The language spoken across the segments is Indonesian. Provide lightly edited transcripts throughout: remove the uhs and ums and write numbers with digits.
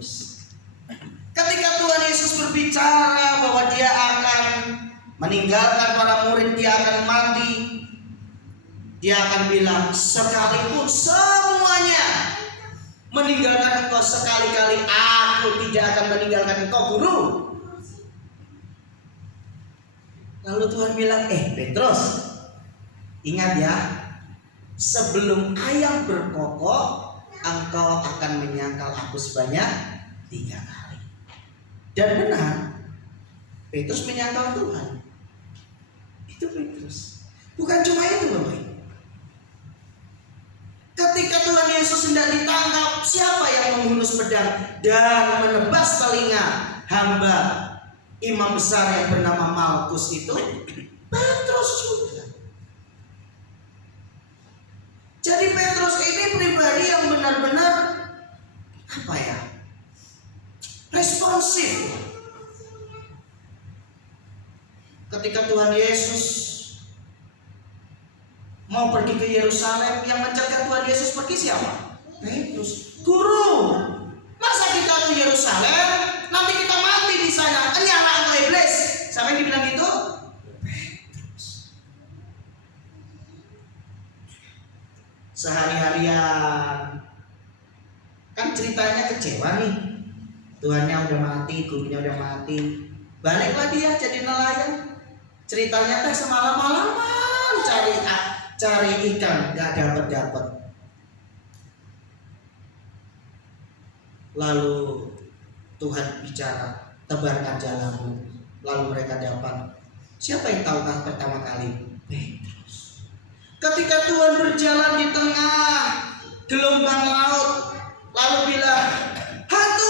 Petrus. Ketika Tuhan Yesus berbicara bahwa dia akan meninggalkan para murid, dia akan mati, dia akan bilang, sekalipun semuanya meninggalkan engkau, sekali-kali aku tidak akan meninggalkan engkau, Guru. Lalu Tuhan bilang, Petrus, ingat ya, sebelum ayam berkokok, engkau akan menyangkal aku sebanyak 3 kali. Dan benar, Petrus menyangkal Tuhan. Itu Petrus. Bukan cuma itu, Bapak Ibu. Ketika Tuhan Yesus hendak ditangkap, siapa yang menghunus pedang dan menebas telinga hamba imam besar yang bernama Malkus itu? Petrus juga. Jadi Petrus ini pribadi yang benar-benar responsif. Ketika Tuhan Yesus mau pergi ke Yerusalem, yang mencegah Tuhan Yesus pergi siapa? Petrus. Guru, masa kita ke Yerusalem nanti kita mati di sana? Nyala engkau iblis. Siapa yang dibilang gitu? Petrus. Sehari-harian kan ceritanya kecewa nih. Tuhannya udah mati, gurunya udah mati. Baliklah dia jadi nelayan. Ceritanya teh semalam-malaman cari ikan, gak dapat. Lalu Tuhan bicara, tebarkan jalamu. Lalu mereka dapat. Siapa yang tahu pertama kali? Petrus. Ketika Tuhan berjalan di tengah gelombang laut, lalu bilang, hantu.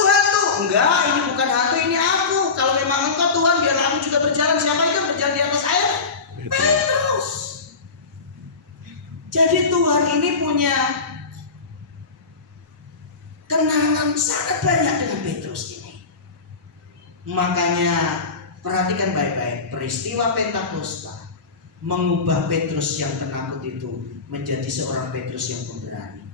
Enggak, ini bukan hantu, ini aku. Kalau memang engkau Tuhan, biarlah aku juga berjalan. Siapa itu berjalan di atas air? Petrus. Jadi Tuhan ini punya kenangan sangat banyak dengan Petrus ini. Makanya perhatikan baik-baik, peristiwa Pentakosta mengubah Petrus yang penakut itu menjadi seorang Petrus yang pemberani.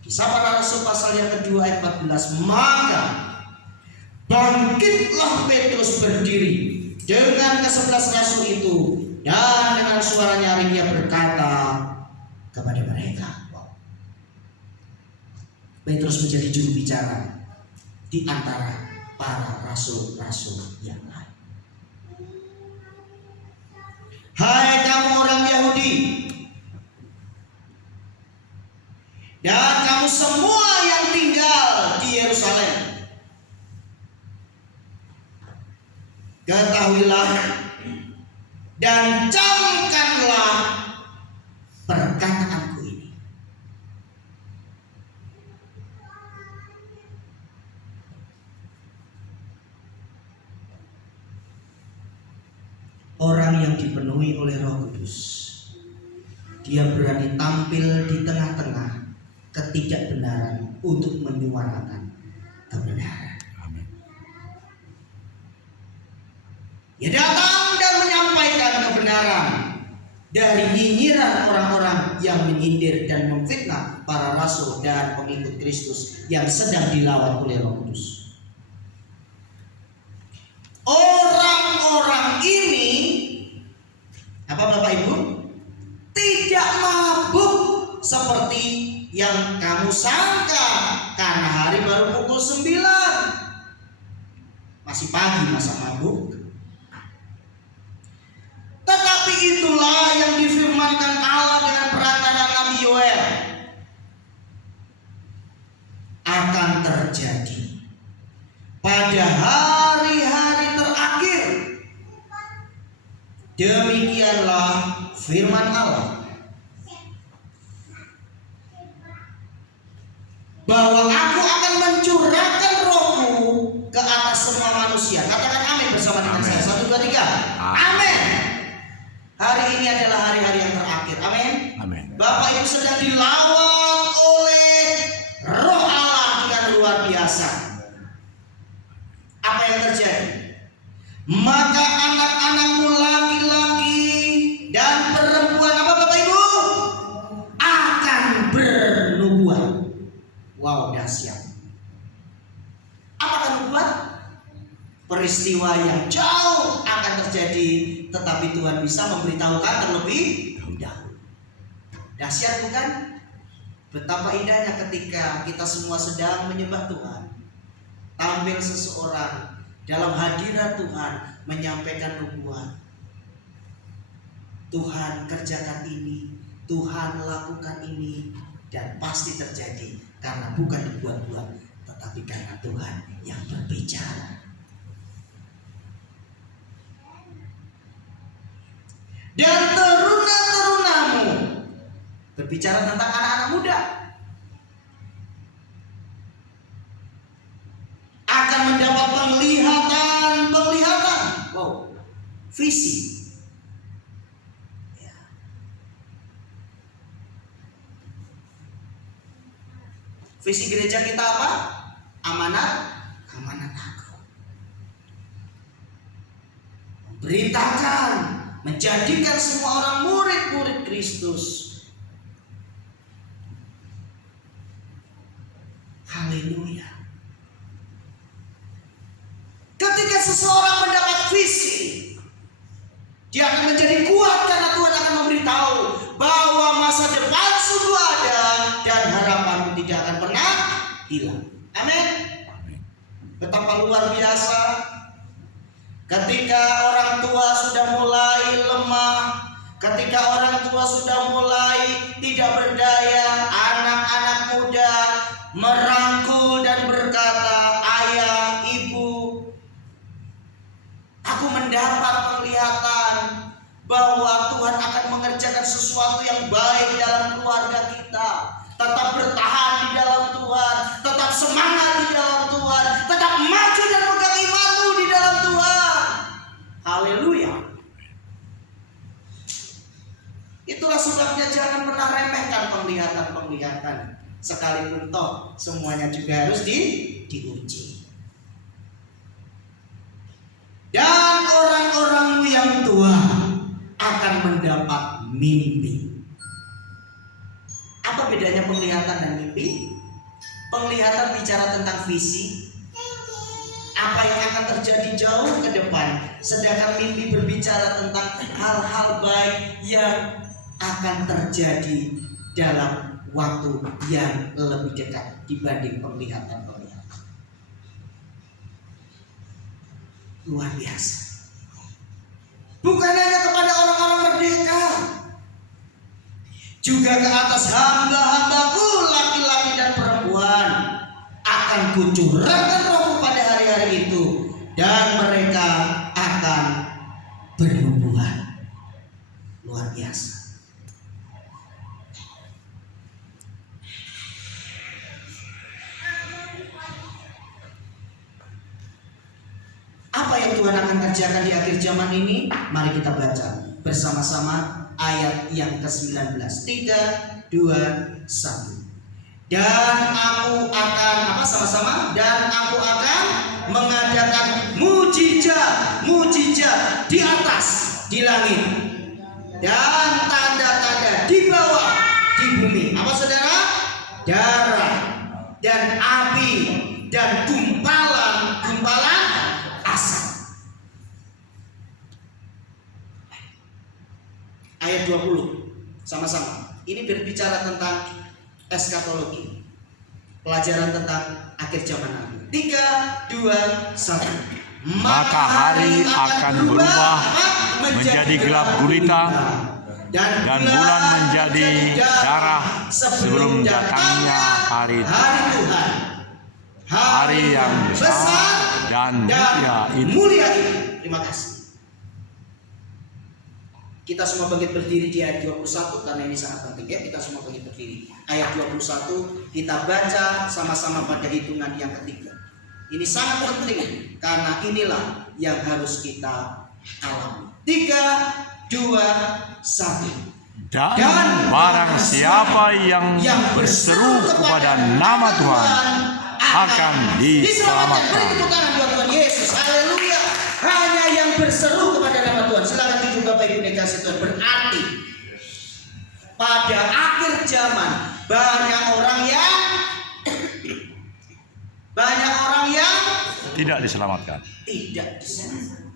Kisah Para Rasul pasal yang kedua ayat 14. Maka bangkitlah Petrus berdiri dengan ke-11 rasul itu, dan dengan suara nyaring ia berkata kepada mereka. Petrus menjadi juru bicara di antara para rasul-rasul yang lain. Hai kamu orang Yahudi, dan kamu semua yang tinggal di Yerusalem, ketahuilah dan camkanlah perkataanku ini. Orang yang dipenuhi oleh Roh Kudus, dia berani tampil di tengah-tengah ketidakbenaran untuk menyuarakan kebenaran. Amin. Dia datang dan menyampaikan kebenaran dari nyinyiran orang-orang yang menyindir dan memfitnah para rasul dan pengikut Kristus yang sedang dilawan oleh Roh Kudus. Orang-orang ini, apa Bapak Ibu? Tidak mabuk seperti yang kamu sangka, karena hari baru pukul 9. Masih pagi masa mabuk. Tetapi itulah yang difirmankan Allah dengan perantara Nabi Yoel akan terjadi pada hari-hari terakhir. Demikianlah firman Allah, bahwa aku akan mencurahkan rohku ke atas semua manusia. Katakan amin bersama dengan saya. 1, 2, 3. Amin. Hari ini adalah hari-hari yang terakhir. Amin. Amin. Bapak Ibu sedang dilawat oleh Roh Allah dengan luar biasa. Apa yang terjadi? Maka anak-anakmu laki-laki dan perempuan, apa Bapak Ibu? Akan bernubuat. Wow, dahsyat. Apa akan membuat peristiwa yang jauh akan terjadi, tetapi Tuhan bisa memberitahukan terlebih dahulu. Dahsyat bukan? Betapa indahnya ketika kita semua sedang menyembah Tuhan, tampil seseorang dalam hadirat Tuhan menyampaikan nubuat. Tuhan kerjakan ini, Tuhan lakukan ini, dan pasti terjadi karena bukan dibuat-buat, tetapi karena Tuhan yang berbicara. Dan teruna-terunamu, berbicara tentang anak-anak muda, akan mendapat penglihatan. Wow, visi. Visi gereja kita apa? Amanat aku. Memberitakan, menjadikan semua orang murid-murid Kristus. Haleluya. Ketika seseorang mendapat visi, dia akan menjadi kuat karena Tuhan akan memberitahu bahwa masa depan sungguh ada dan harapanmu tidak akan pernah hilang. Amin. Betapa luar biasa ketika orang tua sudah mulai lemah, ketika orang tua sudah mulai tidak berdaya, anak-anak muda merangkul dan berkata, "Ayah, ibu, aku mendapat penglihatan bahwa Tuhan akan mengerjakan sesuatu yang baik dalam keluarga kita. Tetap bertahan di dalam Tuhan, tetap semangat di dalam Tuhan, tetap maju dan pegang imanmu di dalam Tuhan." Haleluya. Itulah sebabnya jangan pernah remehkan penglihatan. Sekalipun toh semuanya juga harus diuji. Dan orang-orangmu yang tua akan mendapat mimpi. Apa bedanya penglihatan dan mimpi? Penglihatan bicara tentang visi, apa yang akan terjadi jauh ke depan, sedangkan mimpi berbicara tentang hal-hal baik yang akan terjadi dalam waktu yang lebih dekat dibanding penglihatan. Luar biasa. Bukan hanya kepada orang-orang merdeka, juga ke atas hamba-hambaku laki-laki dan perempuan akan kucurahkan rohku pada hari-hari itu, dan mereka akan bernubuat. Luar biasa. Apa yang Tuhan akan kerjakan di akhir zaman ini? Mari kita baca bersama-sama ayat yang ke-19. 3, 2, 1. Dan aku akan sama-sama. Dan aku akan mengadakan mujizat di atas, di langit, dan tanda-tanda di bawah, di bumi. Apa saudara? Darah dan api dan gumpalan asap. Ayat 20 sama-sama. Ini berbicara tentang eskatologi, pelajaran tentang akhir zaman nanti. 3, 2, 1. Maka hari akan berubah menjadi gelap gulita, dan bulan menjadi darah sebelum datangnya hari Tuhan, hari yang besar dan mulia itu. Terima kasih. Kita semua bangkit berdiri di ayat 21 karena ini sangat penting ya. Kita semua bangkit berdiri. Ayat 21 kita baca sama-sama pada hitungan yang ketiga. Ini sangat penting karena inilah yang harus kita alami. 3, 2, 1. Dan barang siapa yang berseru kepada nama Tuhan akan diselamatkan. Beri tepuk tangan buat Tuhan Yesus. Haleluya. Hanya yang berseru kepada nama Tuhan. Silakan duduk Bapak Ibu dikasih Tuhan. Berarti pada akhir zaman banyak orang yang tidak diselamatkan. Tidak diselamatkan.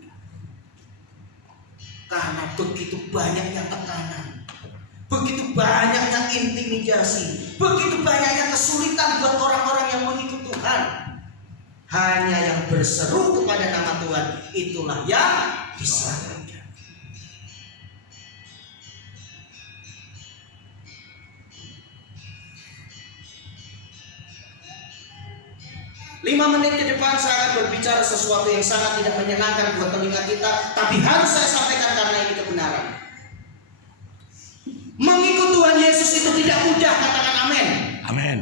Karena begitu banyaknya tekanan, begitu banyaknya intimidasi, begitu banyaknya kesulitan buat orang-orang yang mengikut Tuhan. Hanya yang berseru kepada nama Tuhan itulah yang diselamatkan. 5 menit ke depan saya akan berbicara sesuatu yang sangat tidak menyenangkan buat telinga kita, tapi harus saya sampaikan karena ini kebenaran. Mengikut Tuhan Yesus itu tidak mudah, katakan amin. Amin.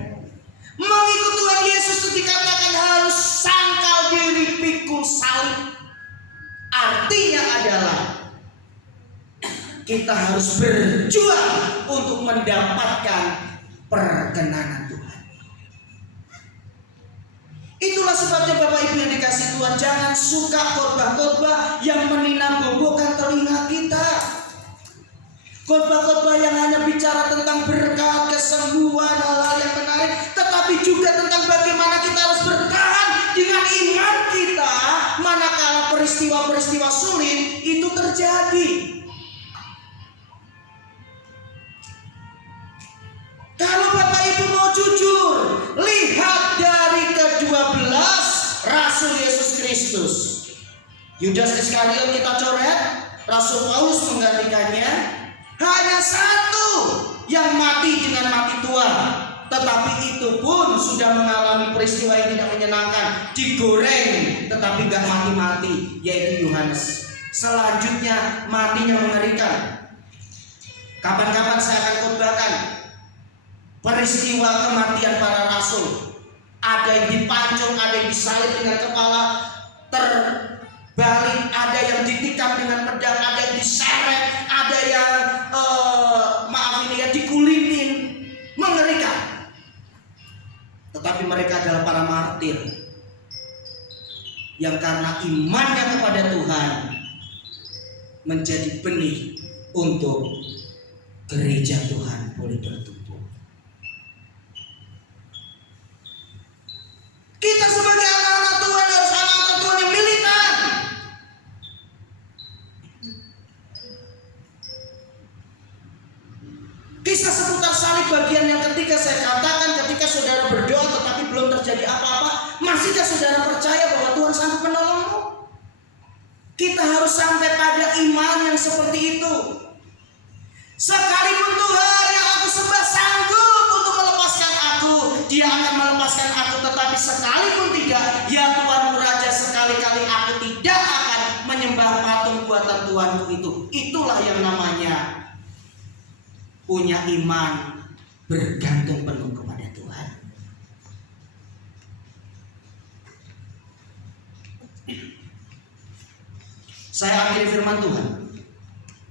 Mengikut Tuhan Yesus itu dikatakan harus sangkal diri, pikul salib. Artinya adalah kita harus berjuang untuk mendapatkan perkenanan Tuhan. Itulah sebabnya Bapak Ibu yang dikasih Tuhan, jangan suka khotbah-khotbah yang meninam-bobokkan telinga kita. Khotbah-khotbah yang hanya bicara tentang berkat, kesembuhan, hal-hal yang menarik, tetapi juga tentang bagaimana kita harus bertahan dengan iman kita manakala peristiwa-peristiwa sulit itu terjadi. Kalau Bapak Ibu mau jujur, lihat dari ke-12 Rasul Yesus Kristus. Yudas Iskariot kita coret, Rasul Paulus menggantikannya. Hanya satu yang mati dengan mati tua, tetapi itu pun sudah mengalami peristiwa yang tidak menyenangkan, digoreng tetapi gak mati-mati, yaitu Yohanes. Selanjutnya matinya mengerikan. Kapan-kapan saya akan khotbahkan peristiwa kematian para rasul. Ada yang dipancung, ada yang disalib dengan kepala terbalik, ada yang ditikam dengan pedang, ada yang diseret, ada yang dikulitin. Mengerikan. Tetapi mereka adalah para martir yang karena imannya kepada Tuhan menjadi benih untuk gereja Tuhan boleh bertumbuh. Kita sebagai anak-anak Tuhan harus anak-anak Tuhan yang militan. Kisah seputar salib bagian yang ketiga saya katakan, ketika saudara berdoa tetapi belum terjadi apa-apa, masihkah saudara percaya bahwa Tuhan sanggup menolongmu? Kita harus sampai pada iman yang seperti itu. Sekalipun Tuhan yang aku sembah sanggup untuk melepaskan aku, Dia akan melepaskan aku. Tetapi sekalipun tidak, ya Tuhanku Raja, sekali-kali aku tidak akan menyembah patung buatan Tuhanku itu. Itulah yang namanya punya iman bergantung penuh kepada Tuhan. Saya akhiri firman Tuhan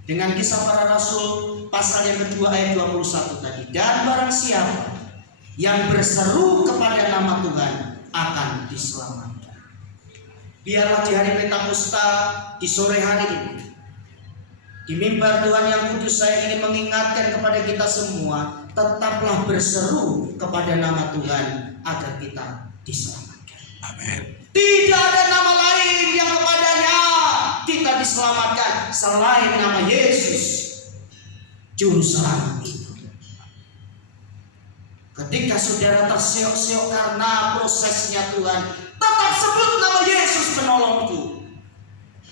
dengan kisah para rasul pasal yang kedua ayat 21 tadi. Dan barang siapa yang berseru kepada nama Tuhan akan diselamatkan. Biarlah di hari Pentakosta, di sore hari ini, di mimbar Tuhan yang kudus, saya ingin mengingatkan kepada kita semua, tetaplah berseru kepada nama Tuhan agar kita diselamatkan. Amin. Tidak ada nama lain yang kepadanya kita diselamatkan selain nama Yesus, Juru Selamat itu. Ketika saudara terseok-seok karena prosesnya Tuhan, tetap sebut nama Yesus penolongku.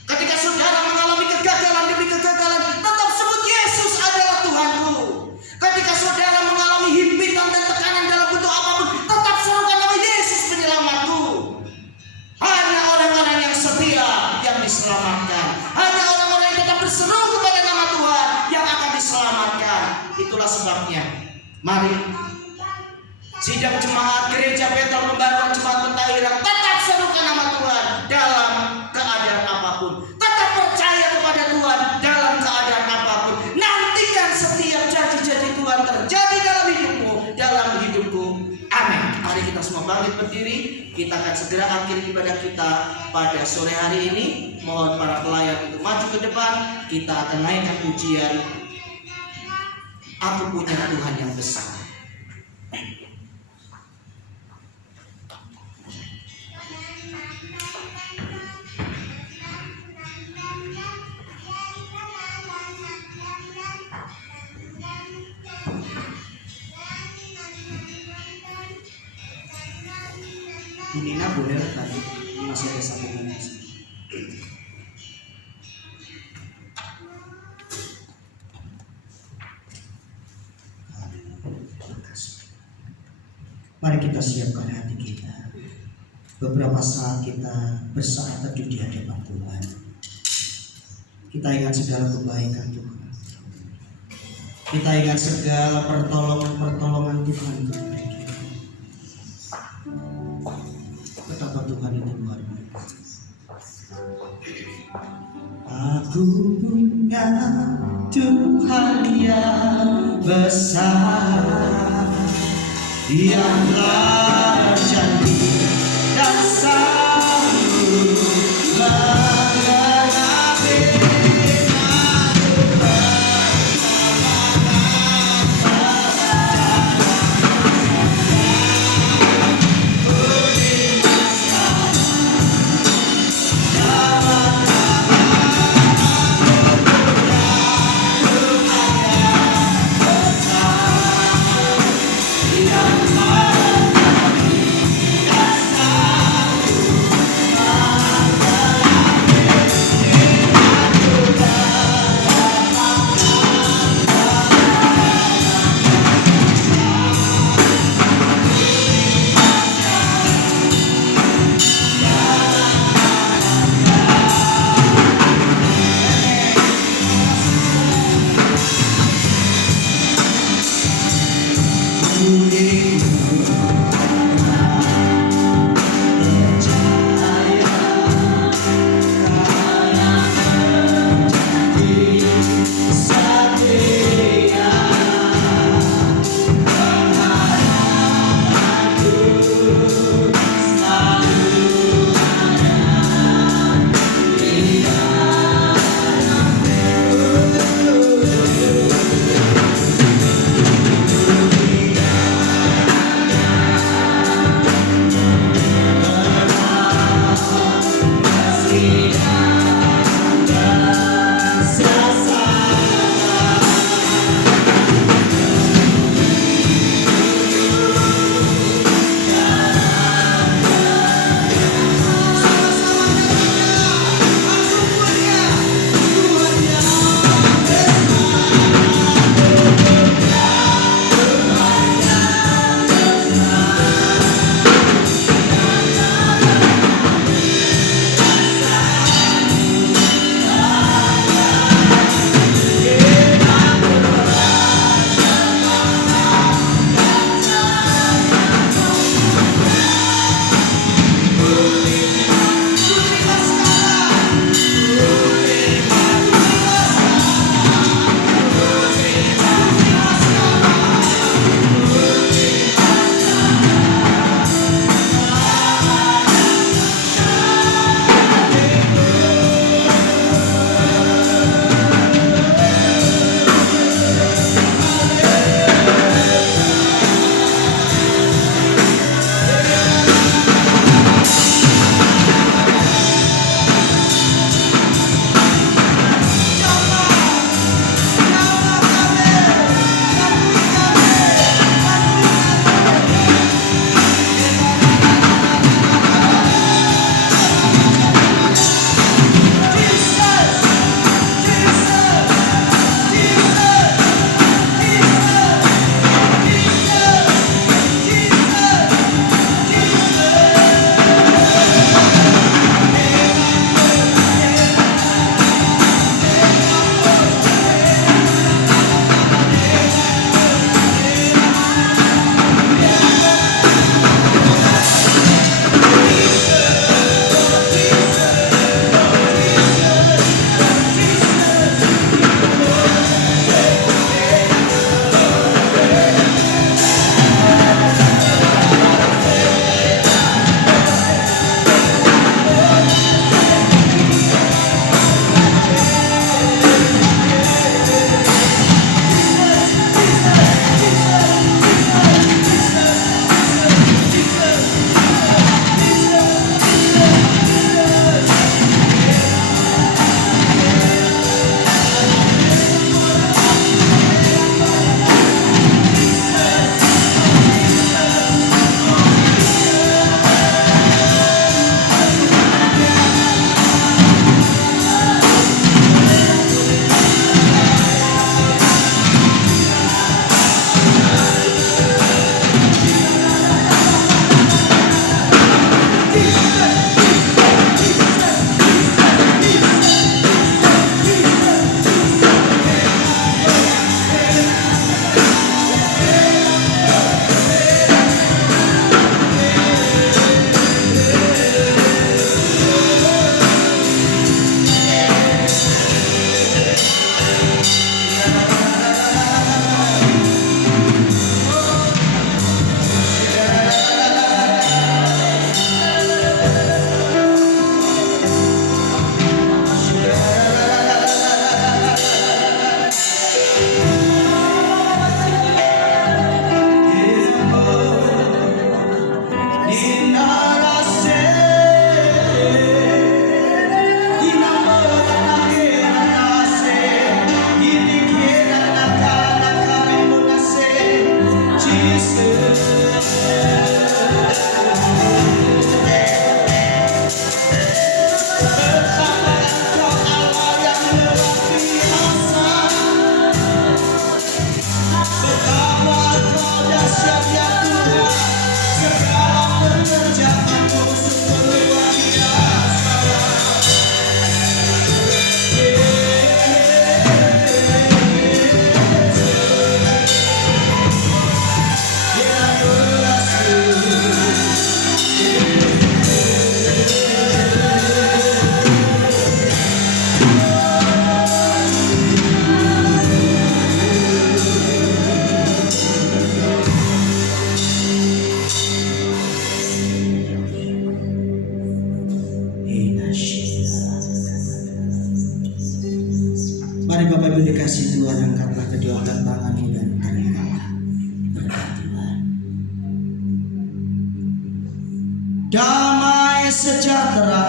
Ketika saudara mengalami kegagalan demi kegagalan, tetap sebut Yesus adalah Tuhanku. Ketika saudara mengalami himpitan dan tekanan dalam bentuk apapun, tetap serukan nama Yesus penyelamatku. Hanya orang-orang yang setia yang diselamatkan. Hanya orang-orang yang tetap berseru kepada nama Tuhan yang akan diselamatkan. Itulah sebabnya, mari sidang jemaat gereja Betel Pembaruan Jemaat Pentahiran tetap serukan nama Tuhan dalam keadaan apapun. Tetap percaya kepada Tuhan dalam keadaan apapun. Nantikan setiap janji-janji Tuhan terjadi dalam hidupmu, dalam hidupku. Amin. Mari kita semua bangkit berdiri. Kita akan segera akhiri ibadah kita pada sore hari ini. Mohon para pelayan untuk maju ke depan. Kita akan naikkan pujian Aku Punya Tuhan Yang Besar. Bu Nina boleh lanjut, masih ada sambungan di sini. Mari kita siapkan hati kita. Beberapa saat kita bersaat teduh di hadapan Tuhan. Kita ingat segala kebaikan Tuhan. Kita ingat segala pertolongan Tuhan kepada kita. Betapa Tuhan itu luar biasa. Aku punya Tuhan yang besar, yang telah berjanji dan sanggup menggenapi Mari Bapak Ibu dikasih Tuhan, angkatlah kedua tanganmu dan terimalah berkat Tuhan. Damai sejahtera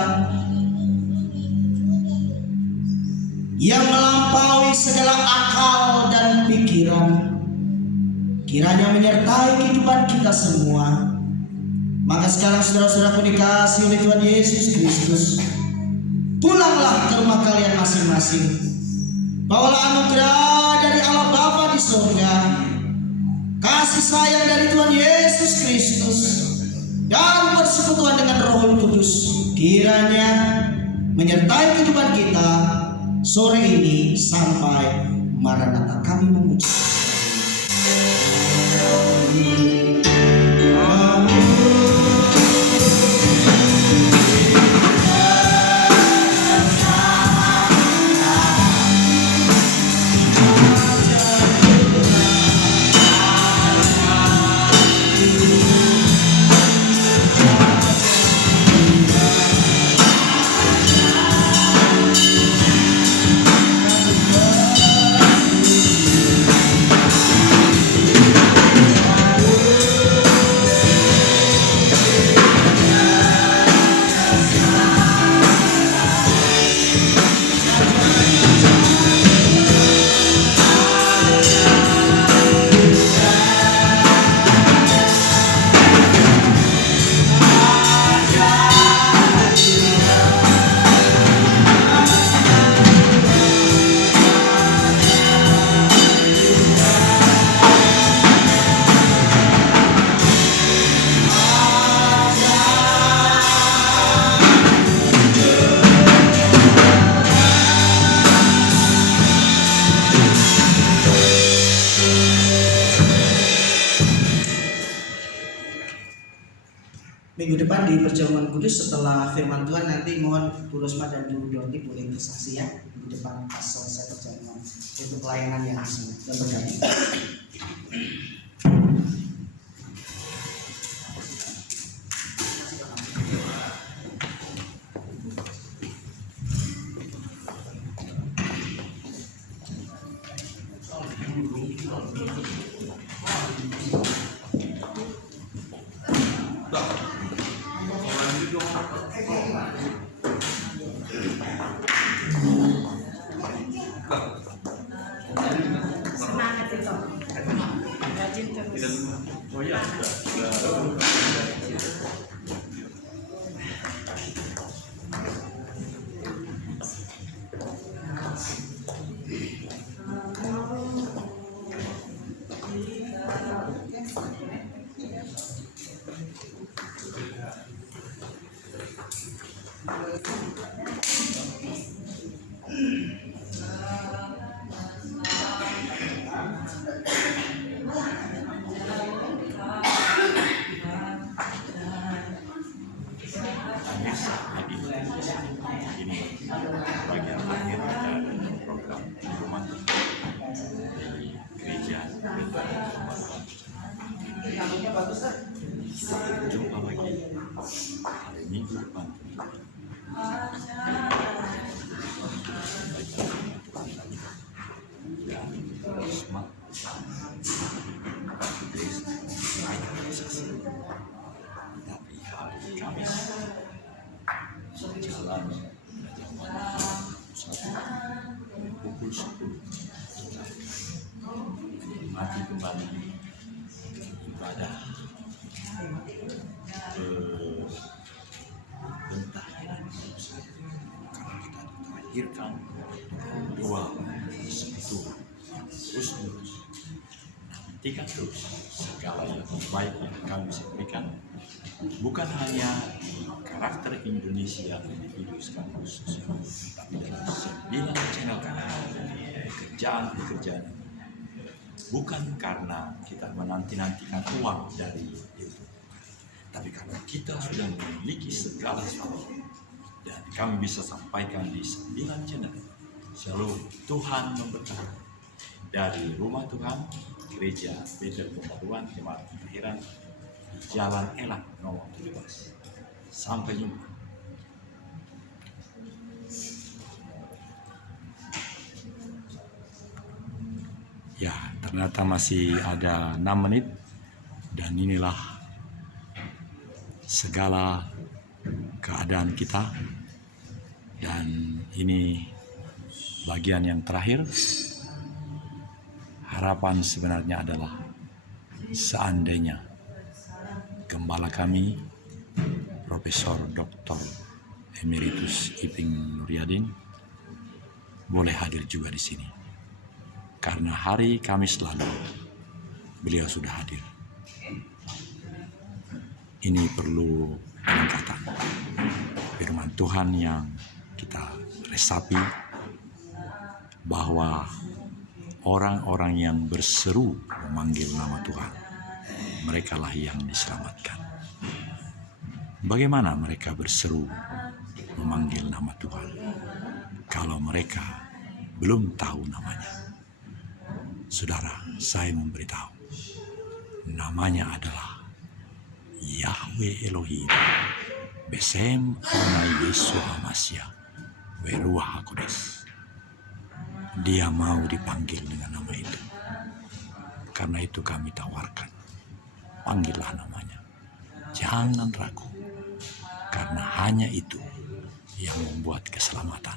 yang melampaui segala akal dan pikiran kiranya menyertai kehidupan kita semua. Maka sekarang saudara-saudaraku dikasih oleh Tuhan Yesus Kristus, pulanglah ke rumah kalian masing-masing. Bawalah anugerah dari Allah Bapa di surga, kasih sayang dari Tuhan Yesus Kristus, dan persekutuan dengan Roh Kudus kiranya menyertai kehidupan kita sore ini sampai Maranatha. Kami memuji. Minggu depan di perjamuan kudus setelah firman Tuhan nanti mohon Bu Rosma dan Bu Dorti boleh bersaksi ya minggu depan pas selesai perjamuan untuk pelayanan yang asli dan berkati. Semangat itu, rajin terus. Oh ya, bagian akhir dari program rumah di gereja. Jumpa lagi hari Minggu depan. Tapi hari Kamis jalan pukul 10 mati kembali ibadah pentahiran dosa karena kita dilahirkan dua sekutu terus nantikan terus segala yang baik yang kami sampaikan bukan hanya di karakter Indonesia yang individu sekaligus tapi dalam 9 channel kami pekerjaan bukan karena kita menanti-nantikan uang dari itu, tapi karena kita sudah memiliki segala sesuatu dan kami bisa sampaikan di 9 channel. Shalom, Tuhan memberkati. Dari Rumah Tuhan, Gereja Bethel Pembaruan Jemaat Pelahiran, Jalan Elang nomor 17. Sampai jumpa. Ternyata masih ada 6 menit dan inilah segala keadaan kita. Dan ini bagian yang terakhir. Harapan sebenarnya adalah seandainya gembala kami Profesor Dr. Emeritus Iping Nuryadin boleh hadir juga di sini. Karena hari Kamis lalu beliau sudah hadir. Ini perlu peningkatan firman Tuhan yang kita resapi, bahwa orang-orang yang berseru memanggil nama Tuhan, merekalah yang diselamatkan. Bagaimana mereka berseru memanggil nama Tuhan kalau mereka belum tahu namanya? Saudara, saya memberitahu, namanya adalah Yahweh Elohim, Besem Adonai Yeshua Hamashiach, Ruach HaKodesh. Dia mau dipanggil dengan nama itu. Karena itu kami tawarkan, panggillah namanya. Jangan ragu, karena hanya itu yang membuat keselamatan,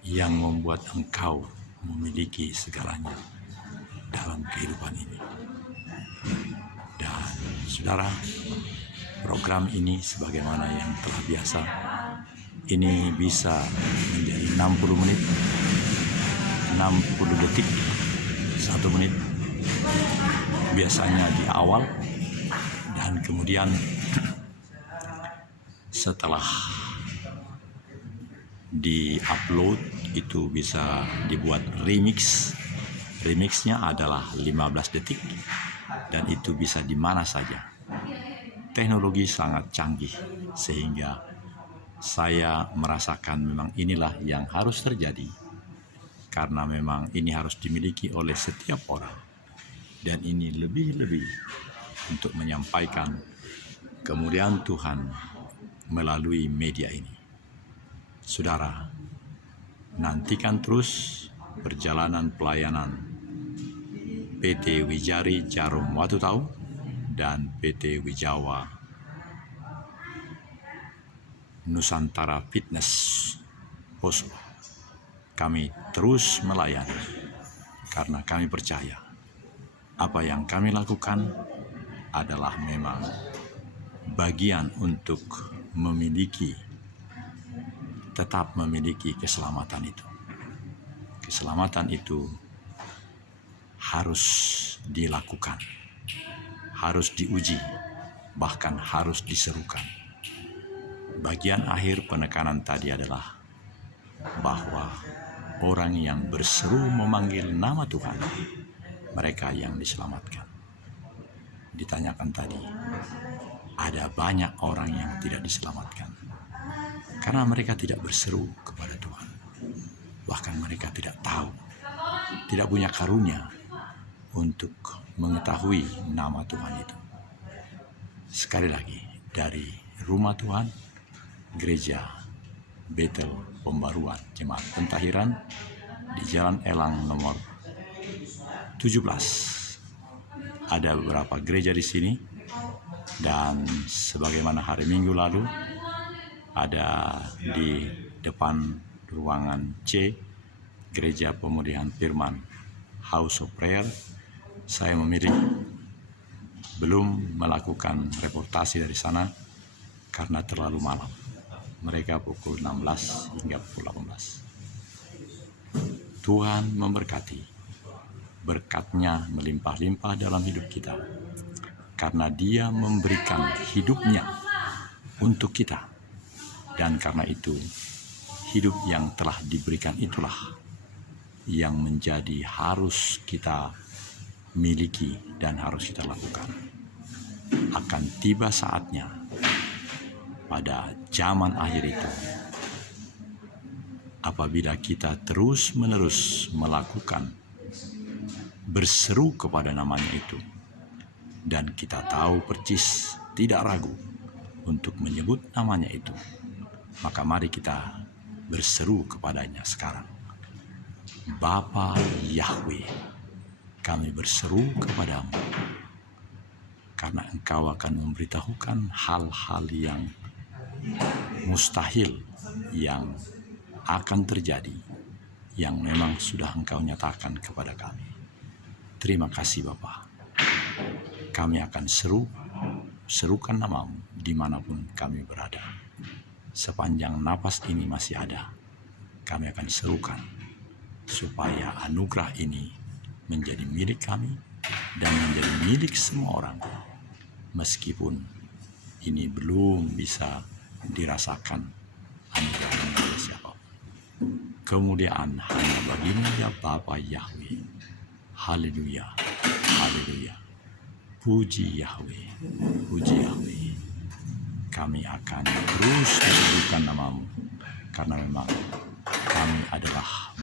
yang membuat engkau memiliki segalanya dalam kehidupan ini. Dan saudara, program ini sebagaimana yang telah biasa, ini bisa menjadi 60 menit, 60 detik, 1 menit, biasanya di awal, dan kemudian setelah di-upload itu bisa dibuat remix. Remixnya adalah 15 detik dan itu bisa di mana saja. Teknologi sangat canggih sehingga saya merasakan memang inilah yang harus terjadi, karena memang ini harus dimiliki oleh setiap orang, dan ini lebih-lebih untuk menyampaikan kemuliaan Tuhan melalui media ini. Saudara, nantikan terus perjalanan pelayanan PT Wijari Jarum Watutau dan PT Wijawa Nusantara Fitness Oslo. Kami terus melayani karena kami percaya apa yang kami lakukan adalah memang bagian untuk tetap memiliki keselamatan itu. Keselamatan itu harus dilakukan, harus diuji, bahkan harus diserukan. Bagian akhir penekanan tadi adalah bahwa orang yang berseru memanggil nama Tuhan, mereka yang diselamatkan. Ditanyakan tadi, ada banyak orang yang tidak diselamatkan karena mereka tidak berseru kepada Tuhan. Bahkan mereka tidak tahu, tidak punya karunia untuk mengetahui nama Tuhan itu. Sekali lagi, dari Rumah Tuhan, Gereja Betel Pembaruan Jemaat Pentahiran di Jalan Elang nomor 17. Ada beberapa gereja di sini, dan sebagaimana hari Minggu lalu ada di depan ruangan C, Gereja Pemulihan Firman House of Prayer. Saya memilih belum melakukan reportasi dari sana karena terlalu malam. Mereka pukul 16 hingga pukul 18. Tuhan memberkati. Berkat-Nya melimpah-limpah dalam hidup kita, karena Dia memberikan hidupnya untuk kita. Dan karena itu, hidup yang telah diberikan itulah yang menjadi harus kita miliki dan harus kita lakukan. Akan tiba saatnya pada zaman akhir itu, apabila kita terus-menerus melakukan berseru kepada namanya itu, dan kita tahu percis, tidak ragu untuk menyebut namanya itu, maka mari kita berseru kepadanya sekarang. Bapa Yahweh, kami berseru kepadamu, karena Engkau akan memberitahukan hal-hal yang mustahil yang akan terjadi, yang memang sudah Engkau nyatakan kepada kami. Terima kasih Bapa. Kami akan serukan namamu dimanapun kami berada. Sepanjang napas ini masih ada, kami akan serukan supaya anugerah ini menjadi milik kami dan menjadi milik semua orang, meskipun ini belum bisa dirasakan anugerah ini oleh siapapun. Kemuliaan hanya bagimu ya Bapa Yahweh. Haleluya, haleluya. Puji Yahweh, puji Yahweh. Kami akan terus menyebutkan namamu, karena memang kami adalah